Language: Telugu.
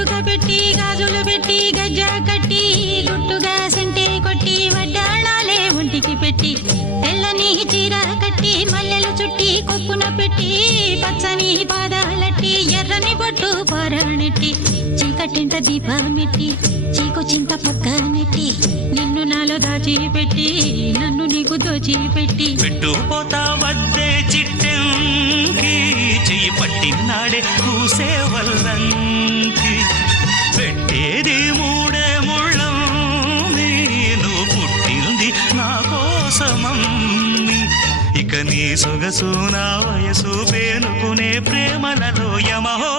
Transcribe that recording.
బొట్టుగా పెట్టి గాజులు పెట్టి గజ్జ కట్టి గుట్టుగా సెంటే కొట్టి వడ్డాణాలే ఒంటికి పెట్టి తెల్లని చీర కట్టి మల్లెలు చుట్టి కొప్పున పెట్టి పచ్చని పాదాలట్టి ఎర్రని బొట్టు పారాణెట్టి చీకటింట దీపమెట్టి చీకు చింత పక్క నెట్టి నిన్ను నాలో దాచిపెట్టి నన్ను నీకు దోచిపెట్టి పెట్టుపోతా వద్దే చిట్టంకి చెయ్యి పట్టినాడే కూసే వల్లంకి పెట్టేది మూడే ముళ్ళం నువ్వు పుట్టింది నా కోసమమ్మి ఇక నీ సొగసు నా వయసు పేనుకునే ప్రేమలలో యమహో